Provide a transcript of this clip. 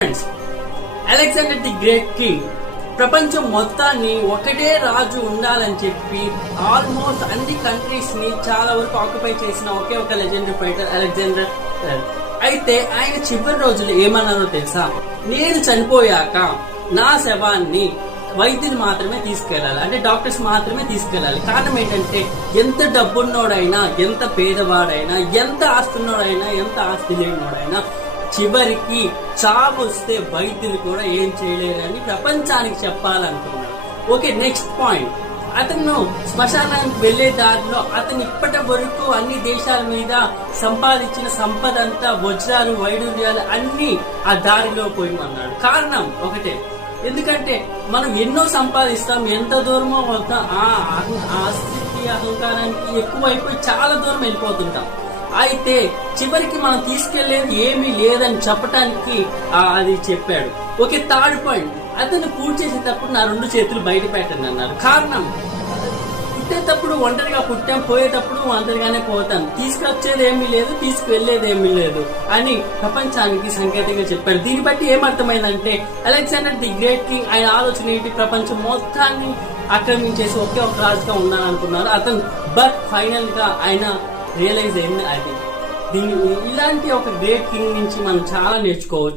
Friends, Alexander the great king ప్రపంచం మొత్తాన్ని ఒకటే రాజు ఉండాలని చెప్పి ఆల్మోస్ట్ అన్ని కంట్రీస్ ని చాలా వరకు ఆక్యుపై చేసిన ఒకే ఒక లెజెండరీ ఫైటర్ అలెగ్జాండర్. అయితే ఆయన చివరి రోజులు ఏమన్నారో తెలుసా? నేను చనిపోయాక నా శవాన్ని వైద్యులు మాత్రమే తీసుకెళ్లాలి, అంటే డాక్టర్స్ మాత్రమే తీసుకెళ్లాలి. కారణం ఏంటంటే ఎంత డబ్బున్నోడైనా, ఎంత పేదవాడైనా, ఎంత ఆస్తున్నోడైనా, ఎంత ఆస్తి లేనివాడైనా చివరికి చావు వస్తే వైద్యులు కూడా ఏం చేయలేరని ప్రపంచానికి చెప్పాలనుకున్నాడు. Okay, next point. అతను శ్మశానానికి వెళ్లే దారిలో అతను ఇప్పటి వరకు అన్ని దేశాల మీద సంపాదించిన సంపద అంతా, వజ్రాలు, వైడూర్యాలు అన్ని ఆ దారిలో పోయమన్నాడు. కారణం ఒకటే, ఎందుకంటే మనం ఎన్నో సంపాదిస్తాం, ఎంత దూరమో వద్దాం, ఆ ఆస్తికి అహంకారానికి ఎక్కువైపోయి చాలా దూరం వెళ్ళిపోతుంటాం. అయితే చివరికి మనం తీసుకెళ్లేది ఏమీ లేదని చెప్పటానికి అది చెప్పాడు. Okay, third point. అతను పూర్తి చేసేటప్పుడు నా 2 చేతులు బయట పెట్టండి అన్నారు. కారణం, పుట్టేటప్పుడు ఒంటరిగా పుట్టాం, పోయేటప్పుడు ఒంటరిగానే పోతాం, తీసుకొచ్చేది ఏమీ లేదు, తీసుకువెళ్లేది ఏమీ లేదు అని ప్రపంచానికి సంకేతంగా చెప్పాడు. దీన్ని బట్టి ఏమర్థమైందంటే అలెగ్జాండర్ ది గ్రేట్ కింగ్ ఆయన ఆలోచన ఏంటి? ప్రపంచం మొత్తాన్ని ఆక్రమించేసి ఒకే ఒక రాజుగా ఉండాలనుకున్నారు అతను. బట్ ఫైనల్ గా ఆయన రియలైజ్ అయింది అది. ఇలాంటి ఒక గ్రేట్ కింగ్ నుంచి మనం చాలా నేర్చుకోవచ్చు.